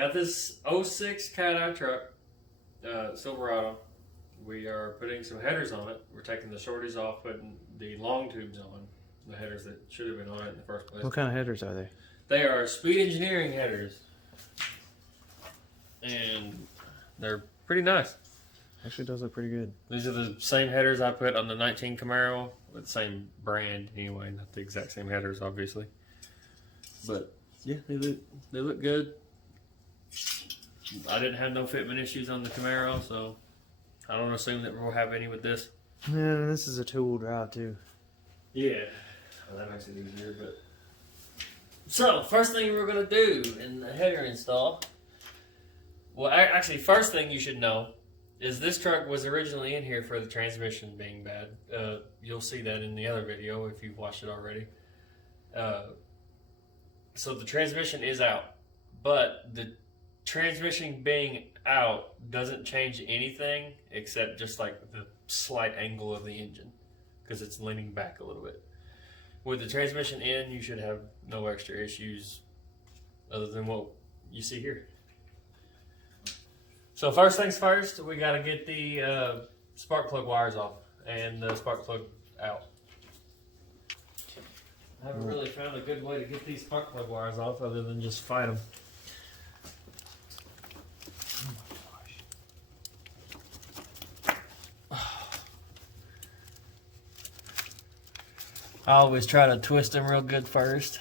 Got this 06 cat-eye truck, Silverado. We are putting some headers on it. We're taking the shorties off, putting the long tubes on, the headers that should have been on it in the first place. What kind of headers are they? They are Speed Engineering headers. And they're pretty nice. Actually, does look pretty good. These are the same headers I put on the 19 Camaro, with the same brand anyway, not the exact same headers, obviously. But yeah, they look good. I didn't have no fitment issues on the Camaro, so I don't assume that we'll have any with this. Yeah, this is a two-wheel drive too. Yeah, well, that makes it easier. But so first thing we're gonna do in the header install. Well, actually, first thing you should know is this truck was originally in here for the transmission being bad. You'll see that in the other video if you've watched it already. So the transmission is out, but the transmission being out doesn't change anything except just like the slight angle of the engine because it's leaning back a little bit. With the transmission in, you should have no extra issues other than what you see here. So first things first, we got to get the spark plug wires off and the spark plug out. I haven't really found a good way to get these spark plug wires off other than just fight them. I always try to twist them real good first,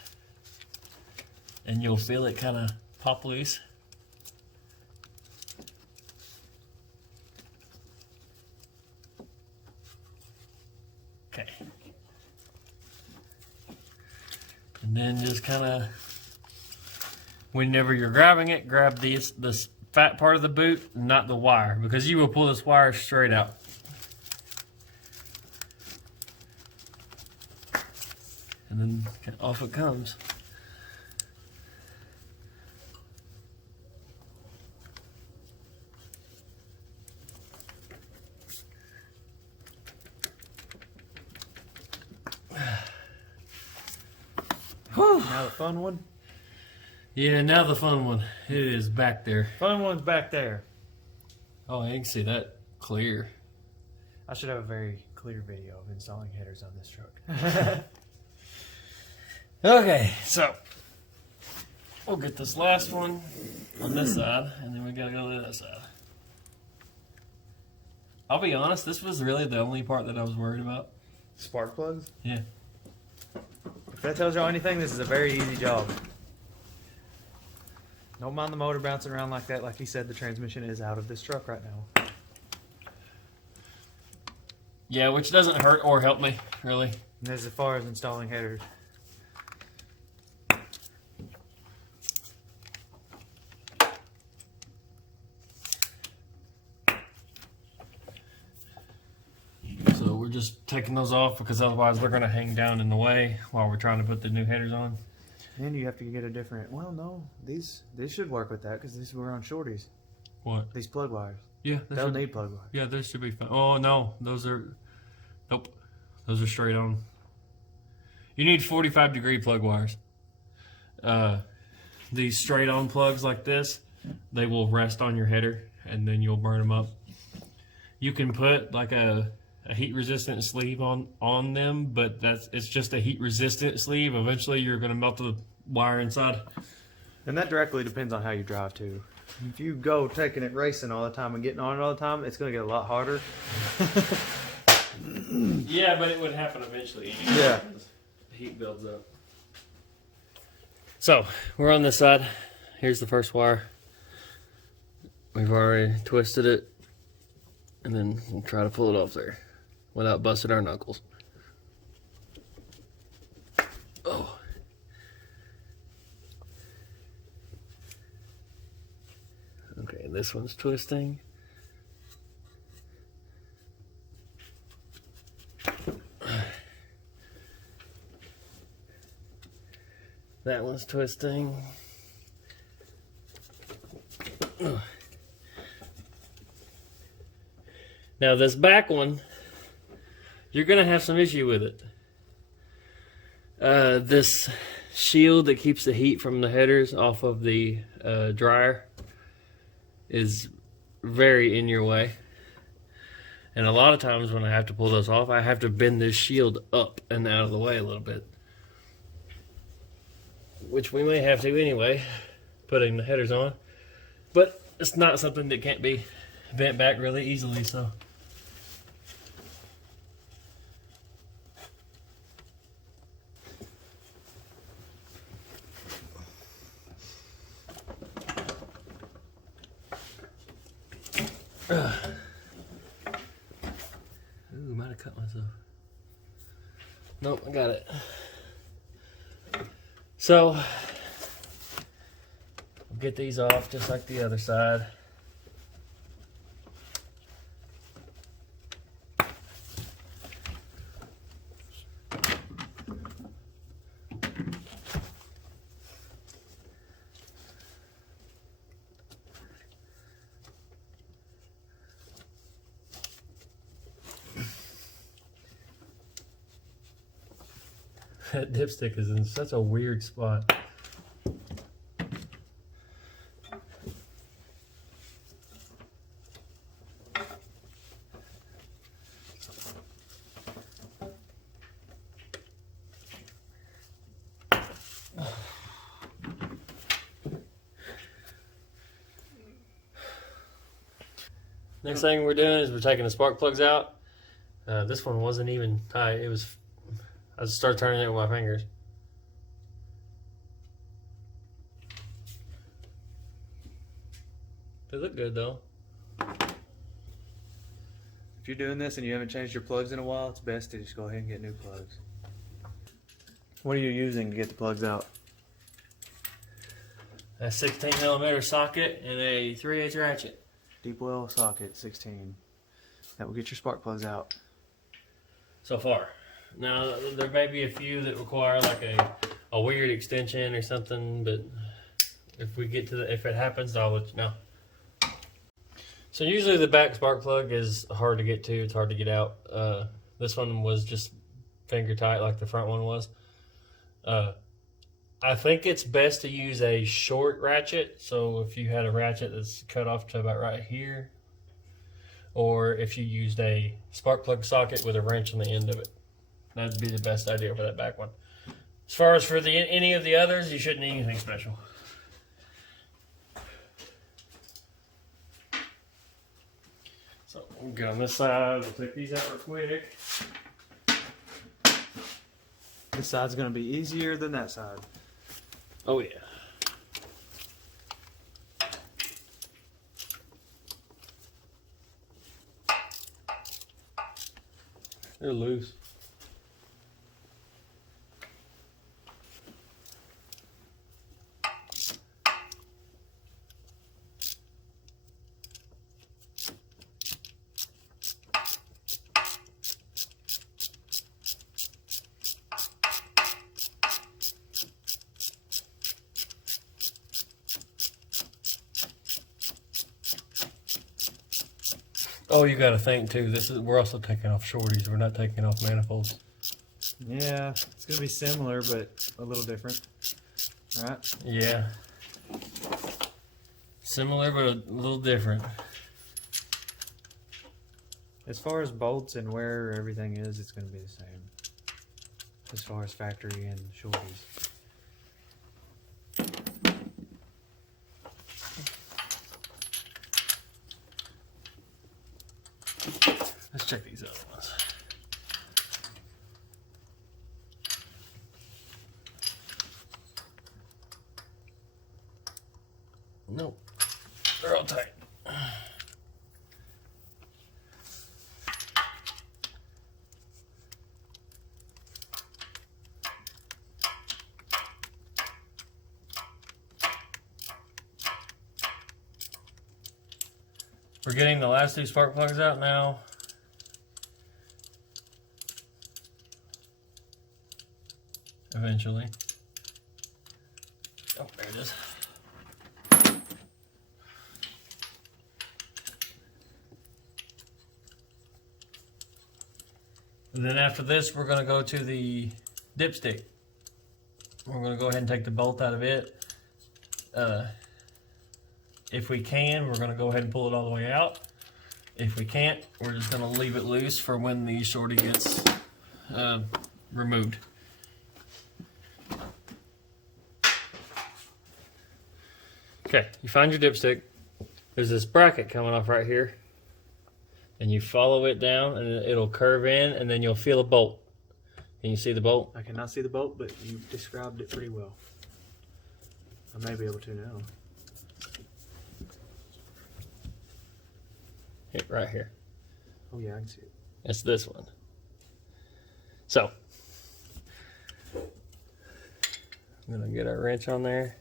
and you'll feel it kind of pop loose. Okay. And then just kind of, whenever you're grabbing it, grab this fat part of the boot, not the wire, because you will pull this wire straight out. And then off it comes. Now the fun one? Yeah, now the fun one. It is back there. Fun one's back there. Oh, you can see that clear. I should have a very clear video of installing headers on this truck. Okay, so we'll get this last one on this side, and then we gotta go to the other side. I'll be honest, this was really the only part that I was worried about. Spark plugs? Yeah. If that tells you anything, this is a very easy job. Don't mind the motor bouncing around like that. Like he said, the transmission is out of this truck right now. Yeah, which doesn't hurt or help me, really. And as far as installing headers. So we're just taking those off because otherwise they're going to hang down in the way while we're trying to put the new headers on. And you have to get a different, well, no, these should work with that because these were on shorties. What? These plug wires. Yeah. They'll need plug wires. Yeah, those should be fine. Oh, no, those are, nope, those are straight on. You need 45-degree plug wires. These straight on plugs like this, they will rest on your header and then you'll burn them up. You can put like a heat resistant sleeve on them, but it's just a heat resistant sleeve. Eventually you're going to melt the wire inside. And that directly depends on how you drive too. If you go taking it racing all the time and getting on it all the time, it's going to get a lot harder. Yeah, but it would happen eventually. Yeah. The heat builds up. So we're on this side. Here's the first wire. We've already twisted it, and then we'll try to pull it off there without busting our knuckles. Oh. Okay, this one's twisting. That one's twisting. Now this back one, you're gonna have some issue with it. This shield that keeps the heat from the headers off of the dryer is very in your way. And a lot of times when I have to pull those off, I have to bend this shield up and out of the way a little bit. Which we may have to anyway, putting the headers on. But it's not something that can't be bent back really easily, so. Ooh, might have cut myself. Nope, I got it. So, I'll get these off just like the other side. That dipstick is in such a weird spot. Next thing we're doing is we're taking the spark plugs out. This one wasn't even tight. It was. I just started turning it with my fingers. They look good though. If you're doing this and you haven't changed your plugs in a while, it's best to just go ahead and get new plugs. What are you using to get the plugs out? A 16mm socket and a 3/8 ratchet. Deep well socket 16. That will get your spark plugs out. So far. Now there may be a few that require like a weird extension or something, but if we get to if it happens, I'll let you know. So usually the back spark plug is hard to get to. It's hard to get out. This one was just finger tight like the front one was. I think it's best to use a short ratchet. So if you had a ratchet that's cut off to about right here, or if you used a spark plug socket with a wrench on the end of it, that'd be the best idea for that back one. As far as for any of the others, you shouldn't need anything special. So we'll get on this side. We'll take these out real quick. This side's going to be easier than that side. Oh yeah. They're loose. Oh, you got to think too. We're also taking off shorties. We're not taking off manifolds. Yeah, it's gonna be similar, but a little different. All right. Yeah. Similar, but a little different. As far as bolts and where everything is, it's gonna be the same. As far as factory and shorties. Let's check these other ones. Nope. They're all tight. We're getting the last two spark plugs out now. Eventually. Oh, there it is. And then after this, we're going to go to the dipstick. We're going to go ahead and take the bolt out of it. If we can, we're going to go ahead and pull it all the way out. If we can't, we're just going to leave it loose for when the shorty gets removed. Okay, you find your dipstick. There's this bracket coming off right here. And you follow it down and it'll curve in and then you'll feel a bolt. Can you see the bolt? I cannot see the bolt, but you described it pretty well. I may be able to now. Right here. Oh yeah, I can see it. It's this one. So, I'm gonna get our wrench on there.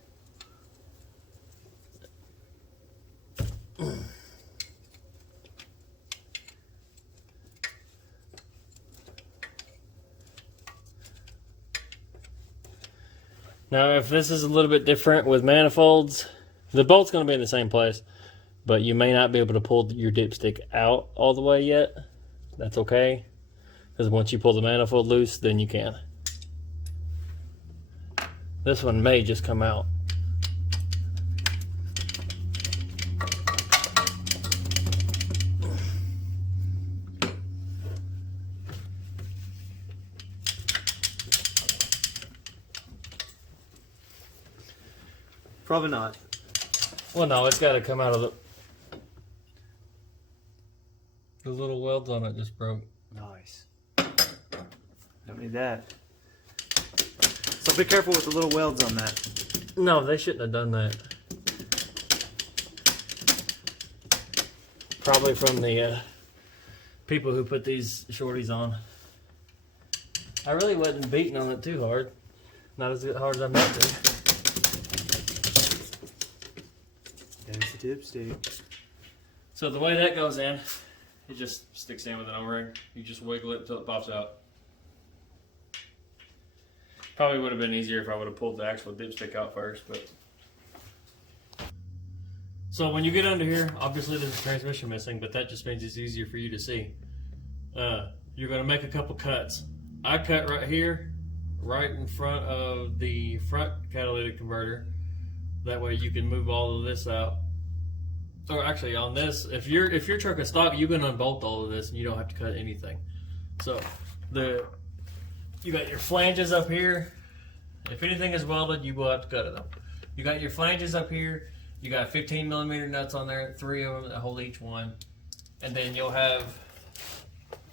Now, if this is a little bit different with manifolds, the bolt's going to be in the same place, but you may not be able to pull your dipstick out all the way yet. That's okay, because once you pull the manifold loose, then you can. This one may just come out. Probably not. Well, no, it's got to come out of the little welds on it just broke. Nice. Don't need that. So be careful with the little welds on that. No, they shouldn't have done that. Probably from the people who put these shorties on. I really wasn't beating on it too hard. Not as hard as I meant to. There's the dipstick. So the way that goes in, it just sticks in with an O-ring. You just wiggle it until it pops out. Probably would have been easier if I would have pulled the actual dipstick out first, but. So when you get under here, obviously there's a transmission missing, but that just means it's easier for you to see. You're going to make a couple cuts. I cut right here, right in front of the front catalytic converter. That way you can move all of this out. Or actually on this, if your truck is stock, you can unbolt all of this and you don't have to cut anything. So you got your flanges up here. If anything is welded, you will have to cut it up. You got your flanges up here. You got 15mm nuts on there, 3 of them that hold each one. And then you'll have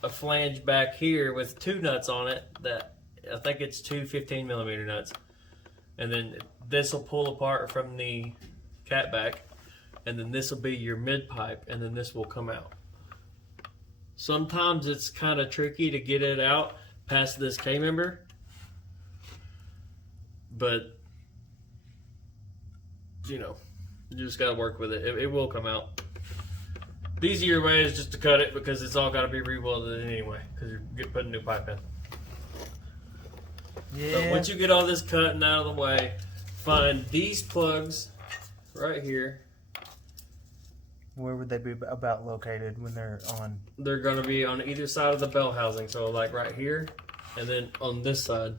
a flange back here with 2 nuts on it that I think it's 2 15mm nuts. And then this will pull apart from the catback, and then this will be your mid pipe, and then this will come out. Sometimes it's kind of tricky to get it out past this K-member, but you know, you just got to work with it. It will come out. The easier way is just to cut it because it's all got to be re-welded anyway because you're putting new pipe in. Yeah. So once you get all this cut and out of the way, find these plugs right here. Where would they be about located when they're on? They're going to be on either side of the bell housing. So like right here and then on this side,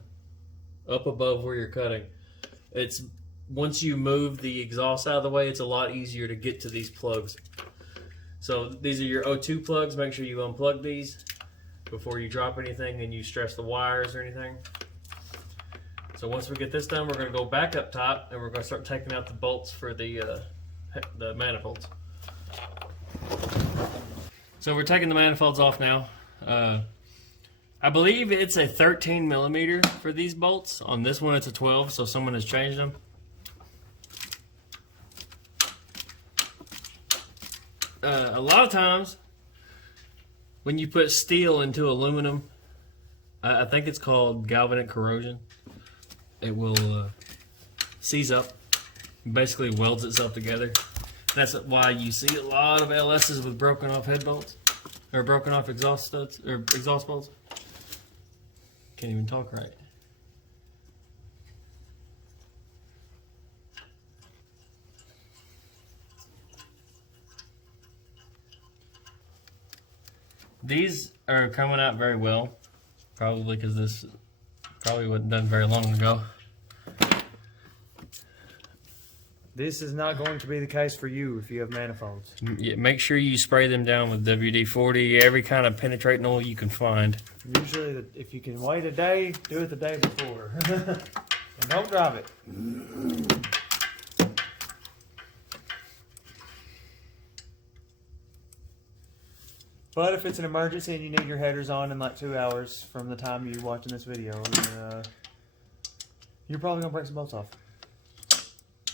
up above where you're cutting. It's once you move the exhaust out of the way, it's a lot easier to get to these plugs. So these are your O2 plugs. Make sure you unplug these before you drop anything and you stress the wires or anything. So once we get this done, we're going to go back up top and we're going to start taking out the bolts for the manifolds. So we're taking the manifolds off now. I believe it's a 13mm for these bolts. On this one, it's a 12, so someone has changed them. A lot of times, when you put steel into aluminum, I think it's called galvanic corrosion. It will seize up, basically welds itself together. That's why you see a lot of LS's with broken off head bolts, or broken off exhaust studs, or exhaust bolts. Can't even talk right. These are coming out very well, probably because this probably wasn't done very long ago. This is not going to be the case for you if you have manifolds. Yeah, make sure you spray them down with WD-40, every kind of penetrating oil you can find. Usually, if you can wait a day, do it the day before. And don't drive it. But if it's an emergency and you need your headers on in like 2 hours from the time you're watching this video, then, you're probably going to break some bolts off.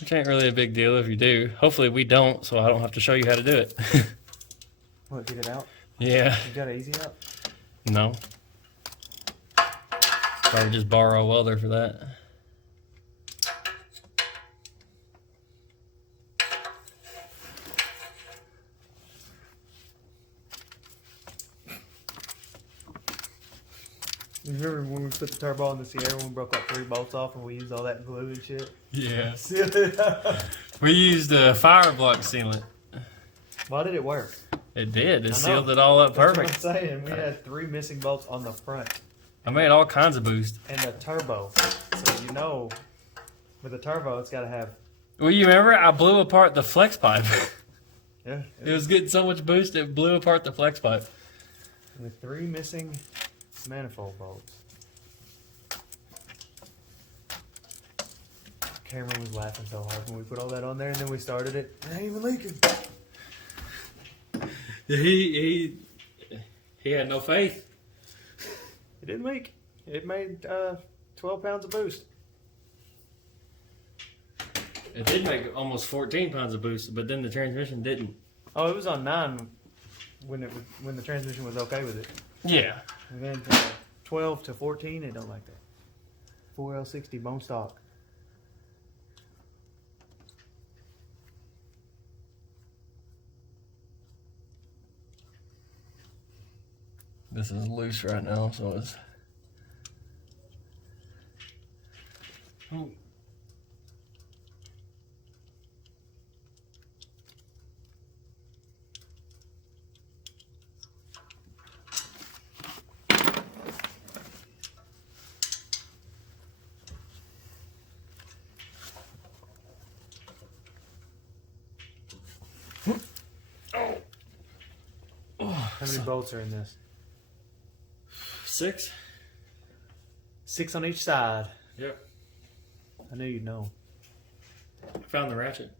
Which ain't really a big deal if you do. Hopefully we don't, so I don't have to show you how to do it. What, get it out? Yeah. You got it easy out? No. Probably just borrow a welder for that. You remember when we put the turbo on the Sierra when we broke like 3 bolts off and we used all that glue and shit? Yeah. Seal it up. We used a fire block sealant. Why did it work? It did. It I know. sealed it all up That's perfect. what I'm saying. We had 3 missing bolts on the front I made all kinds of boost. and a turbo. So you know, with a turbo, it's got to have. Well, you remember I blew apart the flex pipe. Yeah. It was getting so much boost it blew apart the flex pipe. With 3 missing manifold bolts. Cameron was laughing so hard when we put all that on there, and then we started it. It ain't even leaking. He had no faith. It didn't leak. It made 12 pounds of boost. It did make almost 14 pounds of boost, but then the transmission didn't. Oh, it was on 9 when the transmission was okay with it. Yeah. And then 12 to 14, it don't like that. 4L60 bone stock. This is loose right now, so it's. Oh. How many bolts are in this? 6? 6 on each side. Yep. I knew you'd know. I found the ratchet.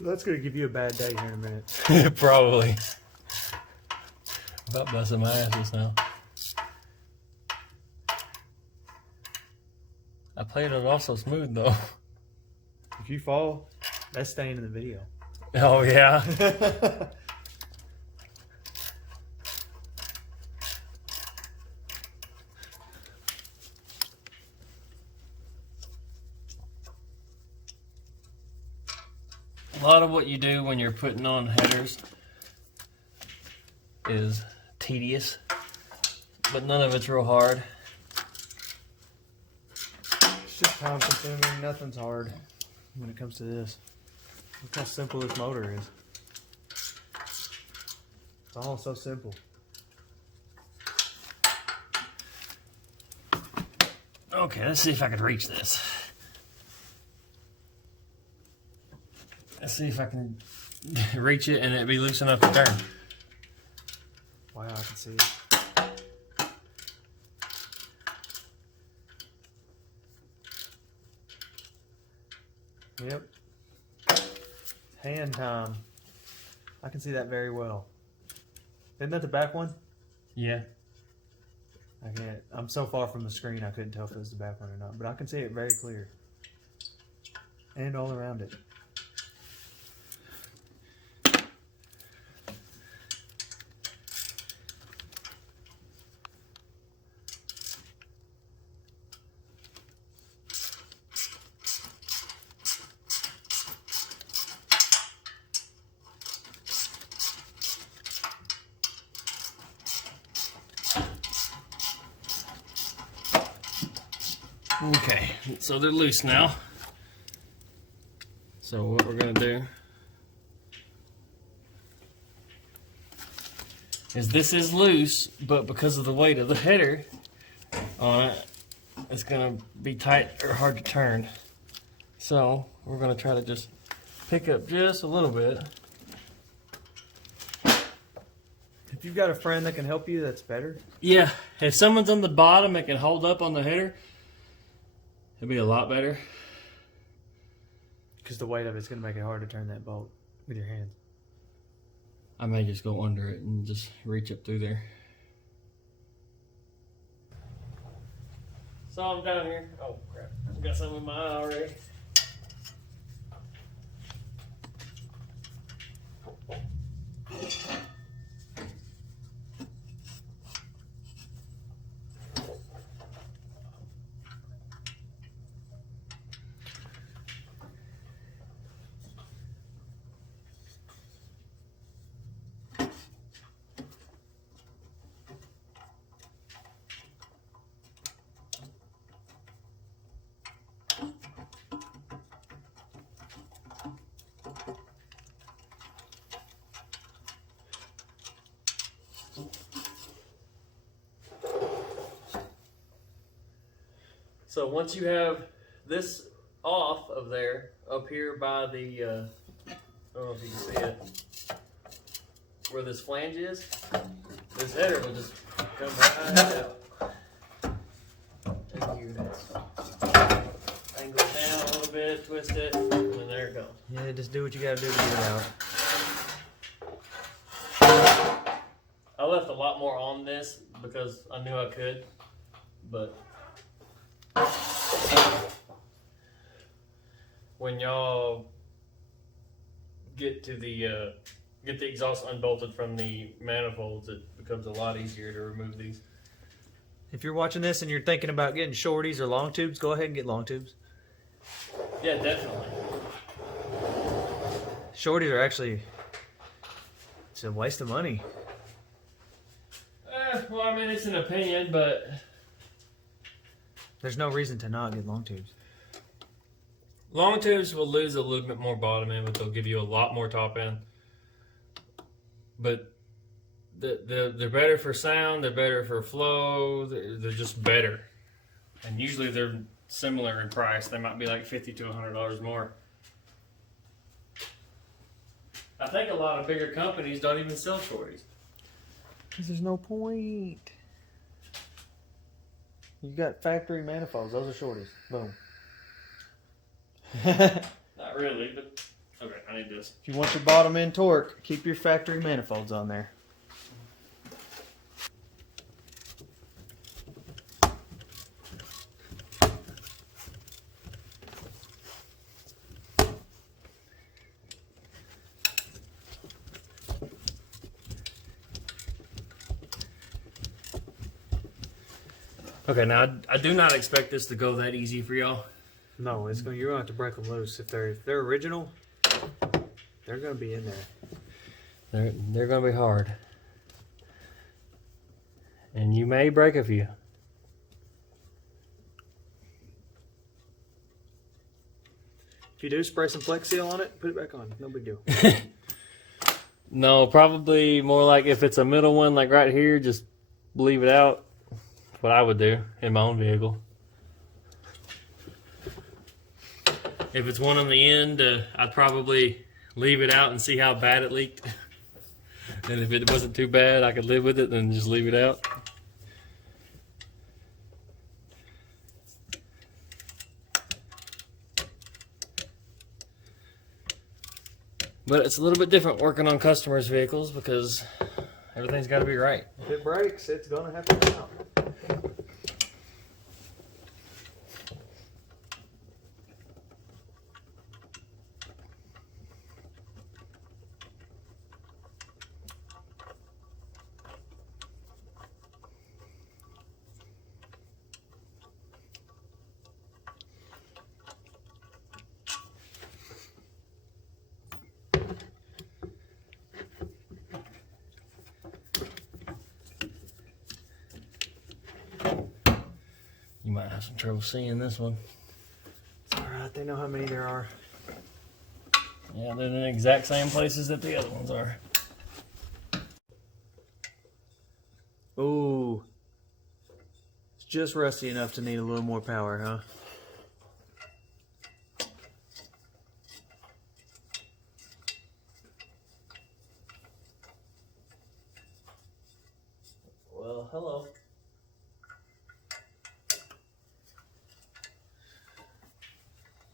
That's going to give you a bad day here in a minute. Probably. About busting my ass just now. I played it off so smooth though. If you fall, that's staying in the video. Oh yeah. A lot of what you do when you're putting on headers is tedious, but none of it's real hard. It's just time consuming. Nothing's hard when it comes to this. Look how simple this motor is. It's all so simple. Okay, let's see if I can reach this. Let's see if I can reach it and it be loose enough to turn. Wow, I can see it. Yep. Hand time. I can see that very well. Isn't that the back one? Yeah. I can't. I'm so far from the screen I couldn't tell if it was the back one or not, but I can see it very clear. And all around it. Okay, so they're loose now. So what we're gonna do is this is loose, but because of the weight of the header on it, it's gonna be tight or hard to turn. So we're gonna try to just pick up just a little bit. If you've got a friend that can help you, that's better. Yeah, if someone's on the bottom and can hold up on the header, it'd be a lot better. Because the weight of it's going to make it hard to turn that bolt with your hands. I may just go under it and just reach up through there. So I'm down here. Oh crap, I've got some in my eye already. So once you have this off of there, up here by the, I don't know if you can see it, where this flange is, this header will just come right out. And you angle it down a little bit, twist it, and there it goes. Yeah, just do what you got to do to get it out. I left a lot more on this because I knew I could, but when y'all get to the exhaust unbolted from the manifolds, it becomes a lot easier to remove these. If you're watching this and you're thinking about getting shorties or long tubes, go ahead and get long tubes. Yeah, definitely. Shorties are actually, it's a waste of money. Well, I mean, it's an opinion, but There's no reason to not get long tubes. long tubes will lose a little bit more bottom end, but they'll give you a lot more top end. But they're better for sound, they're better for flow, they're just better. And usually they're similar in price. They might be like $50 to $100 more. I think a lot of bigger companies don't even sell shorties. Because there's no point. You got factory manifolds. Those are shorties. Boom. Not really, but okay, I need this. If you want your bottom end torque, keep your factory manifolds on there. Okay, now I do not expect this to go that easy for y'all. No, it's going. You're gonna have to break them loose. If they're original, they're gonna be in there. They're gonna be hard, and you may break a few. If you do, spray some Flex Seal on it. Put it back on. No big deal. No, probably more like if it's a middle one, like right here, just leave it out. That's what I would do in my own vehicle. If it's one on the end, I'd probably leave it out and see how bad it leaked. And if it wasn't too bad, I could live with it, then just leave it out. But it's a little bit different working on customers' vehicles because everything's got to be right. If it breaks, it's gonna have to come out. You might have some trouble seeing this one. It's alright, they know how many there are. Yeah, they're in the exact same places that the other ones are. Ooh. It's just rusty enough to need a little more power, huh? Well, hello.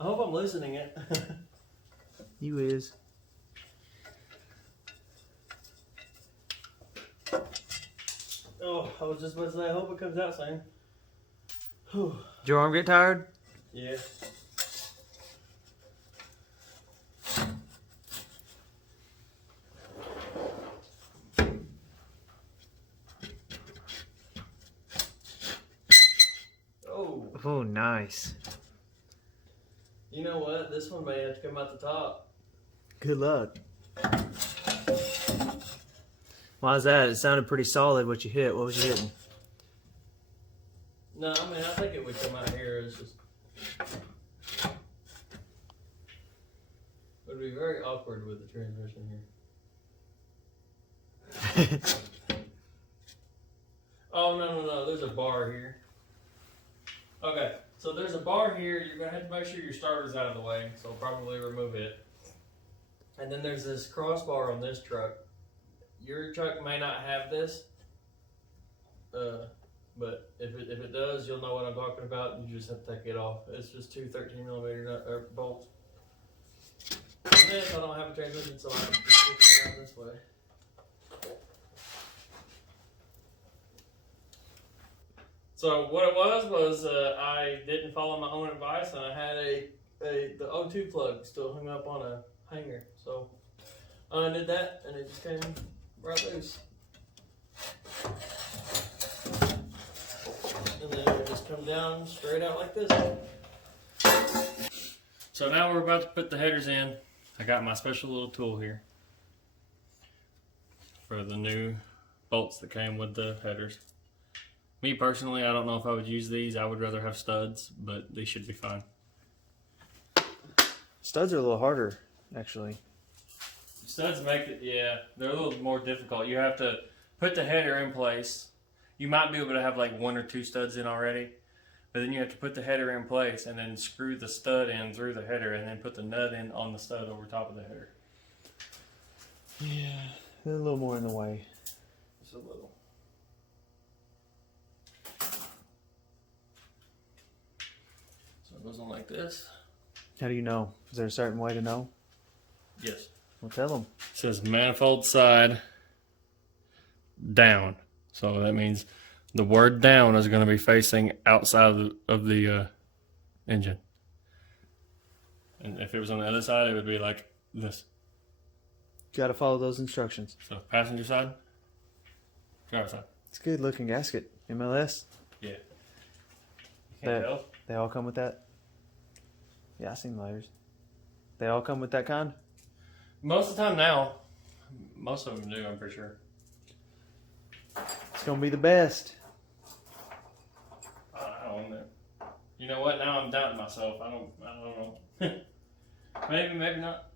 I hope I'm loosening it. You is. Oh, I was just about to say, I hope it comes out soon. Whew. Did your arm get tired? Yeah. Oh. Oh, nice. You know what? This one may have to come out the top. Good luck. Why's that? It sounded pretty solid what you hit. What was you hitting? No, I mean, I think it would come out here. It's just... It would be very awkward with the transmission here. Oh, no. There's a bar here. Okay, so there's a bar here. You're going to have to make sure your starter's out of the way, so probably remove it. And then there's this crossbar on this truck. Your truck may not have this, but if it does, you'll know what I'm talking about. You just have to take it off. It's just two 13mm bolts. And this, I don't have a transmission, so I can just flip it around this way. So what it was I didn't follow my own advice, and I had the O2 plug still hung up on a hanger. So I undid that, and it just came right loose. And then it just come down straight out like this. So now we're about to put the headers in. I got my special little tool here for the new bolts that came with the headers. Me personally, I don't know if I would use these. I would rather have studs, but these should be fine. Studs are a little harder, actually. Studs make it, yeah, they're a little more difficult. You have to put the header in place. You might be able to have like 1 or 2 studs in already, but then you have to put the header in place and then screw the stud in through the header and then put the nut in on the stud over top of the header. Yeah, they're a little more in the way. Just a little. So it goes on like this. How do you know? Is there a certain way to know? Yes. Well, tell them. It says manifold side down. So that means the word down is going to be facing outside of the engine. And if it was on the other side, it would be like this. You got to follow those instructions. So passenger side, driver side. It's a good looking gasket. MLS? Yeah. You can't tell? They all come with that? Yeah, I seen layers. They all come with that kind? Most of the time now. Most of them do, I'm pretty sure. It's going to be the best. I don't know. You know what? Now I'm doubting myself. I don't know. maybe not.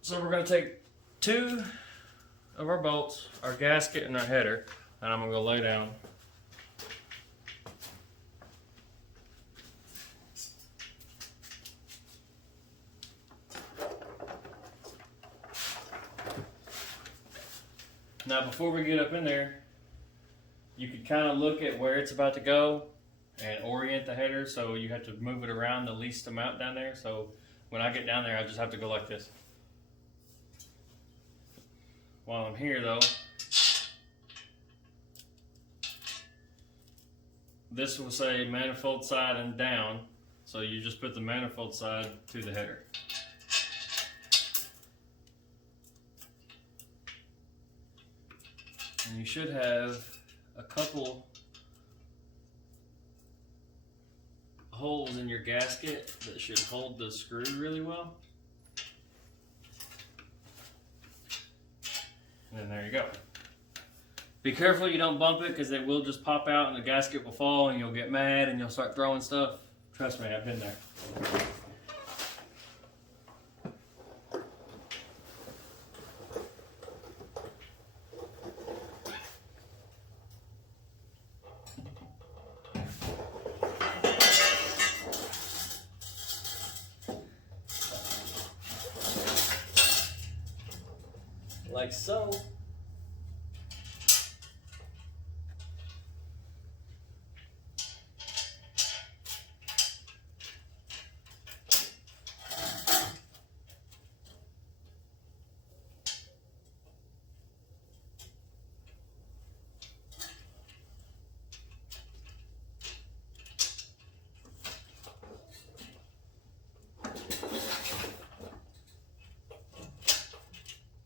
So we're going to take 2 of our bolts, our gasket, and our header, and I'm going to go lay down. Now before we get up in there, you could kind of look at where it's about to go and orient the header, so you have to move it around the least amount down there. So when I get down there, I just have to go like this. While I'm here though, this will say manifold side and down, so you just put the manifold side to the header. And you should have a couple holes in your gasket that should hold the screw really well. And there you go. Be careful you don't bump it, because it will just pop out and the gasket will fall and you'll get mad and you'll start throwing stuff. Trust me, I've been there. like so.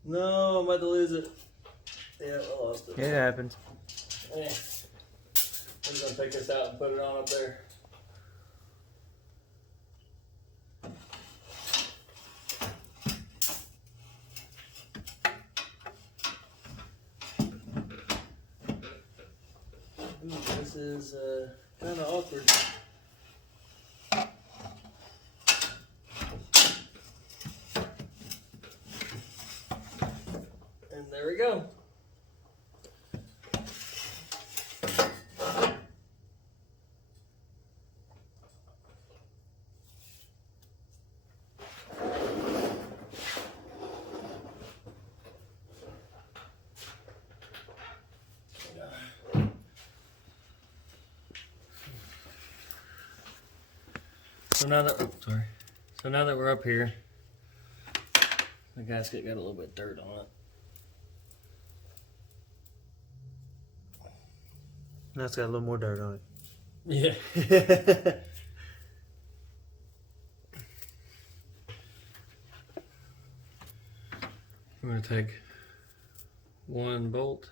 No, I'm about to lose it. Yeah, I lost it. It happens. Yeah. I'm gonna take this out and put it on up there. Ooh, this is kind of awkward. And there we go. So now that So now that we're up here, the gasket got a little bit of dirt on it. Now it's got a little more dirt on it. Yeah. We're going to take one bolt,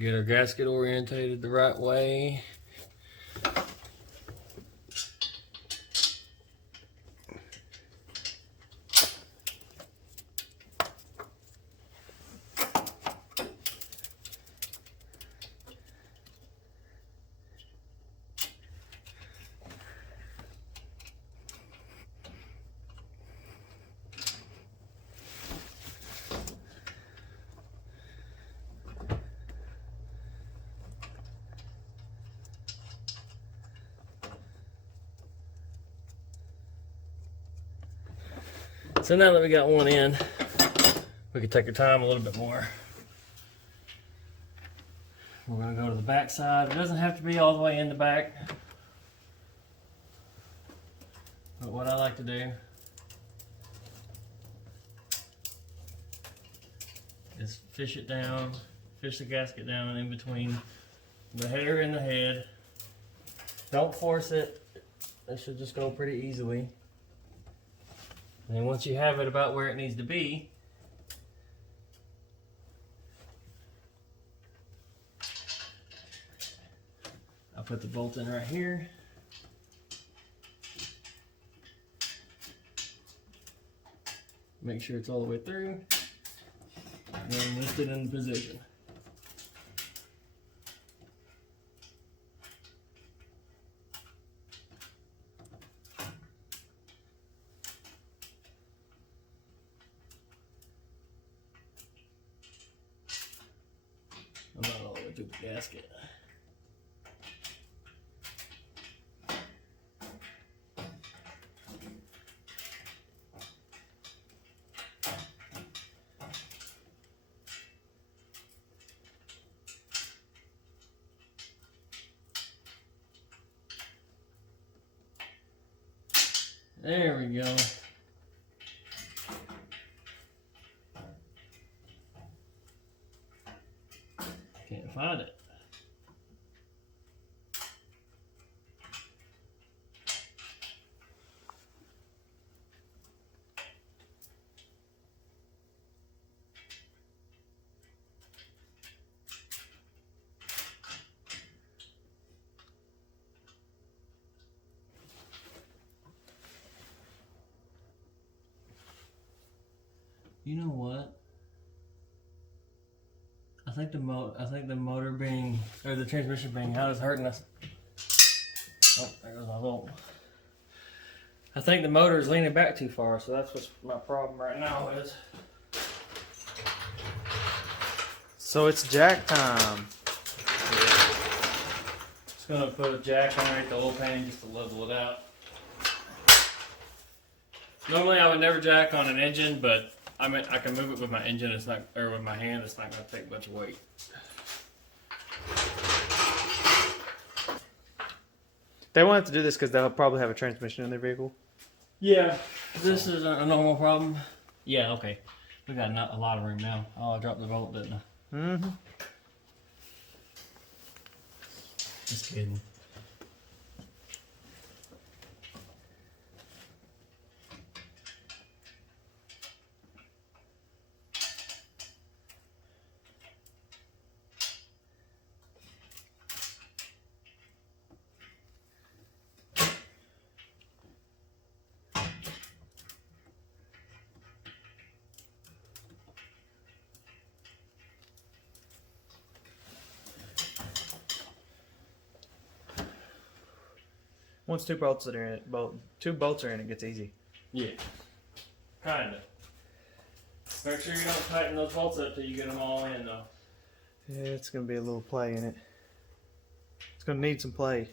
get our gasket orientated the right way. So now that we got one in, we can take our time a little bit more. We're going to go to the back side. It doesn't have to be all the way in the back. But what I like to do is fish it down, fish the gasket down in between the header and the head. Don't force it. It should just go pretty easily. And then once you have it about where it needs to be, I'll put the bolt in right here. Make sure it's all the way through. And then lift it in position. I'm not all the way through the gasket. There we go. Can't find it. You know what? I think the motor being, or the transmission being out is hurting us. Oh, there goes my bolt. I think the motor is leaning back too far, so that's what's my problem right now is. So it's jack time. Just gonna put a jack underneath the oil pan just to level it out. Normally I would never jack on an engine, but I mean, I can move it with my engine. It's not, or with my hand. It's not going to take much weight. They won't have to do this because they'll probably have a transmission in their vehicle. Yeah, this isn't a normal problem. Yeah, okay. We got a lot of room now. Oh, I dropped the bolt, didn't I? Mm-hmm. Just kidding. Once two bolts are in it, two bolts are in, it gets easy. Yeah, kinda. Make sure you don't tighten those bolts up till you get them all in, though. Yeah, it's gonna be a little play in it. It's gonna need some play.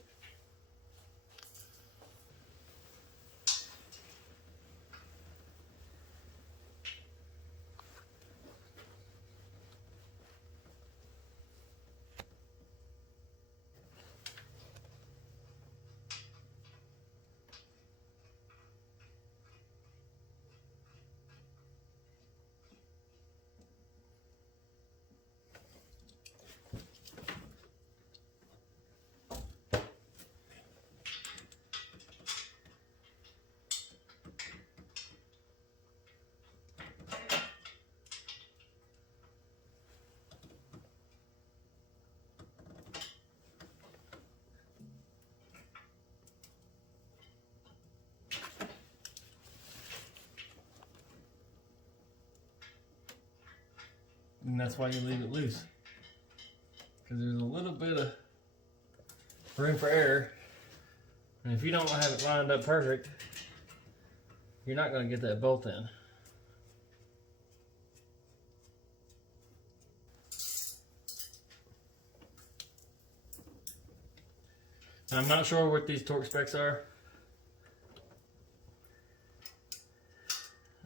And that's why you leave it loose. Because there's a little bit of room for error. And if you don't have it lined up perfect, you're not going to get that bolt in. I'm not sure what these torque specs are.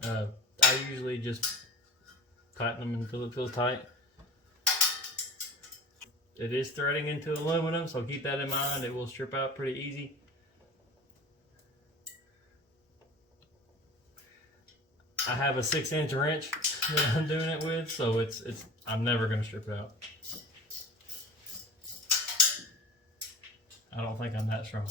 I usually just tighten them until it feels tight. It is threading into aluminum, so keep that in mind. It will strip out pretty easy. I have a 6-inch wrench that I'm doing it with, so I'm never gonna strip it out. I don't think I'm that strong.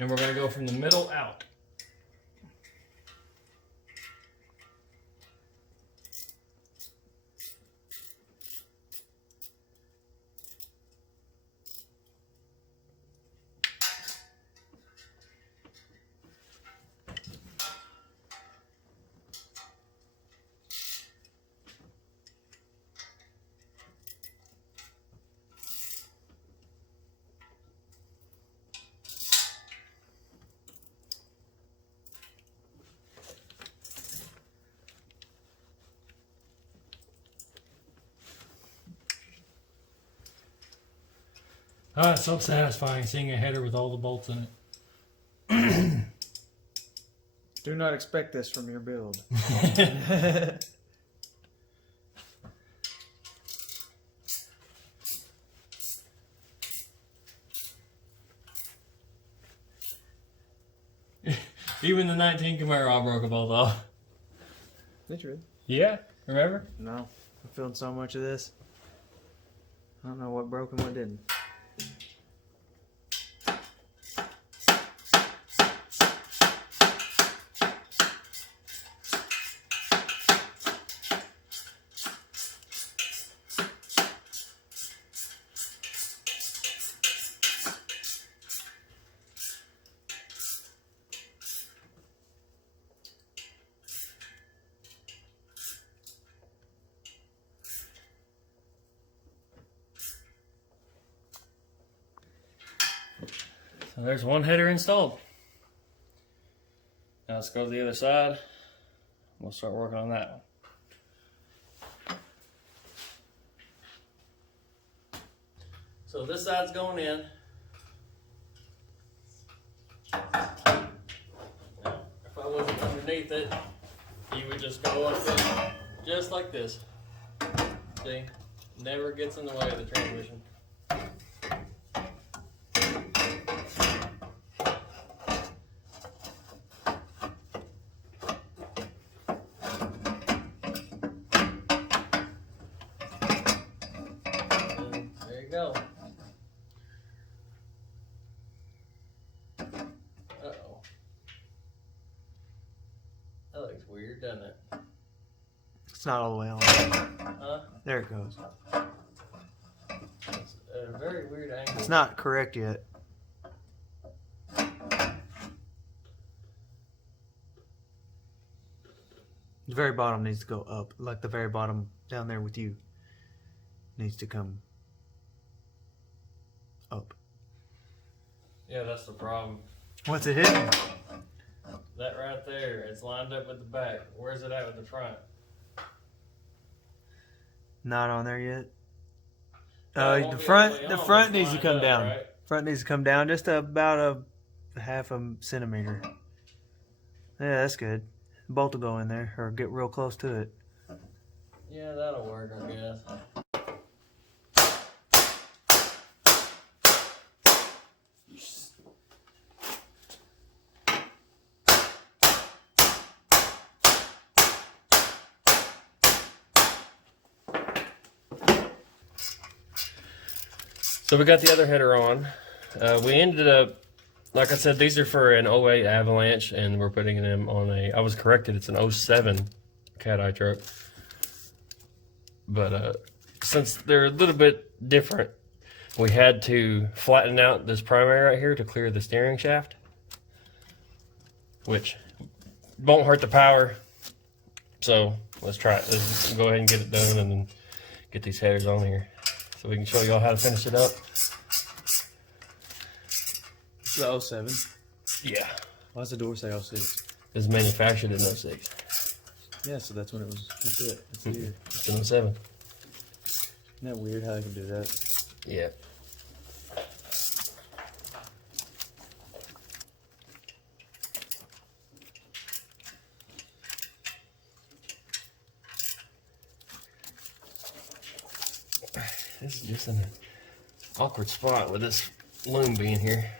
And we're going to go from the middle out. Oh, it's so satisfying seeing a header with all the bolts in it. Do not expect this from your build. Even the 19 Camaro, I broke a bolt off. Did you? Yeah, remember? No. I filmed so much of this. I don't know what broke and what didn't. So there's one header installed. Now let's go to the other side. we'll start working on that one. So this side's going in. Now, if I wasn't underneath it, you would just go like this, just like this. See? Never gets in the way of the transmission. And there you go. Uh-oh. That looks weird, doesn't it? It's not all the way on. Huh? There it goes. It's at a very weird angle. It's not correct yet. The very bottom needs to go up. Like the very bottom down there with you needs to come up. Yeah, that's the problem. What's it hitting? That right there, it's lined up with the back. Where's it at with the front? Not on there yet. It won't The be front, all the way the on, front it's needs to lined come up, down. right? Front needs to come down just about a half a centimeter. Yeah, that's good. Bolt will go in there or get real close to it. Yeah, that'll work, I guess. So we got the other header on. We ended up, like I said, these are for an '08 Avalanche, and we're putting them on a, I was corrected, it's an '07 Cat-Eye truck. But since they're a little bit different, we had to flatten out this primary right here to clear the steering shaft, which won't hurt the power. So let's try it. Let's go ahead and get it done and then get these headers on here so we can show y'all how to finish it up. It's the 07. Yeah. Why does the door say 06? It's manufactured in '06. Yeah, so that's when it was. That's it. That's the year. It's in '07. Isn't that weird how they can do that? Yeah. This is just an awkward spot with this loom being here.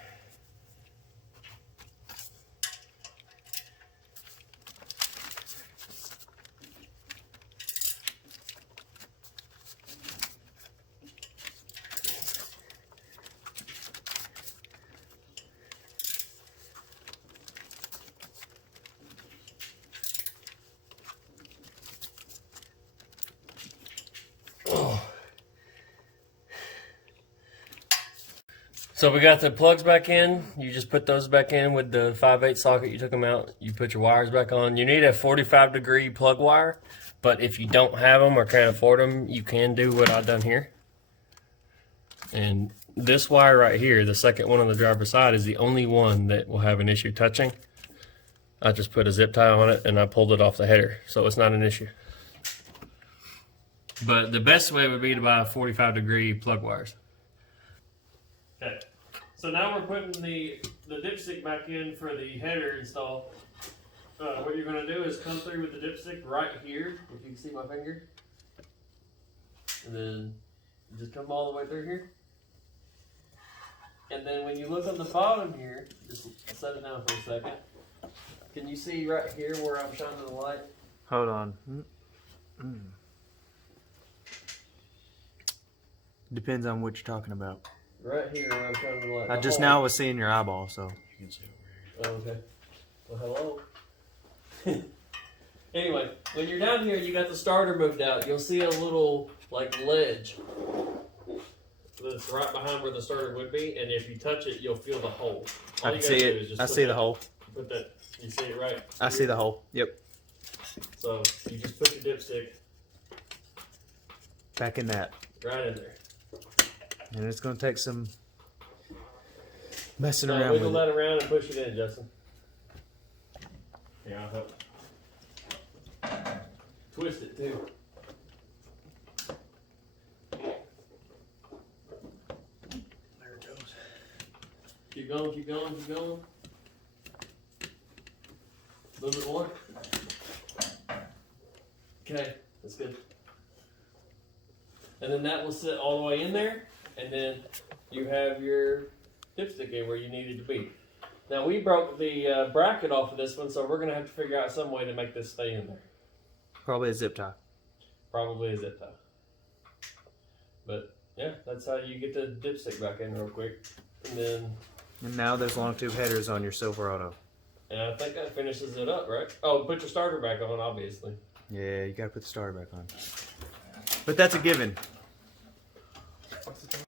So we got the plugs back in. You just put those back in with the 5/8 socket. You took them out. You put your wires back on. You need a 45-degree plug wire, but if you don't have them or can't afford them, you can do what I've done here. And this wire right here, the second one on the driver's side, is the only one that will have an issue touching. I just put a zip tie on it and I pulled it off the header, so it's not an issue. But the best way would be to buy 45-degree plug wires. Okay, so now we're putting the dipstick back in for the header install. What you're going to do is come through with the dipstick right here, if you can see my finger. And then you just come all the way through here. And then when you look on the bottom here, just set it down for a second. Can you see right here where I'm shining the light? Hold on. Depends on what you're talking about. Right here where I'm shining the light. I just now was seeing your eyeball, so. You can see over here. Oh, okay. Well, hello. Anyway, when you're down here, you got the starter moved out. You'll see a little like ledge that's right behind where the starter would be, and if you touch it, you'll feel the hole. All I you can gotta see do is it. just I put see that- the hole. Put that. You see it right? I see the hole. Yep. So you just put your dipstick Back in that. right in there. And it's going to take some messing Now around wiggle with it. that around and push it in, Justin. Here, I'll help. twist it too. There it goes. Keep going, keep going, keep going. A little bit more. Okay, that's good. And then that will sit all the way in there, and then you have your dipstick in where you need it to be. Now we broke the bracket off of this one, so we're going to have to figure out some way to make this stay in there. Probably a zip tie. Probably a zip tie. But yeah, that's how you get the dipstick back in real quick. And now there's Longtube headers on your Silverado. And I think that finishes it up, right? Oh, put your starter back on, obviously. Yeah, you gotta put the starter back on. But that's a given.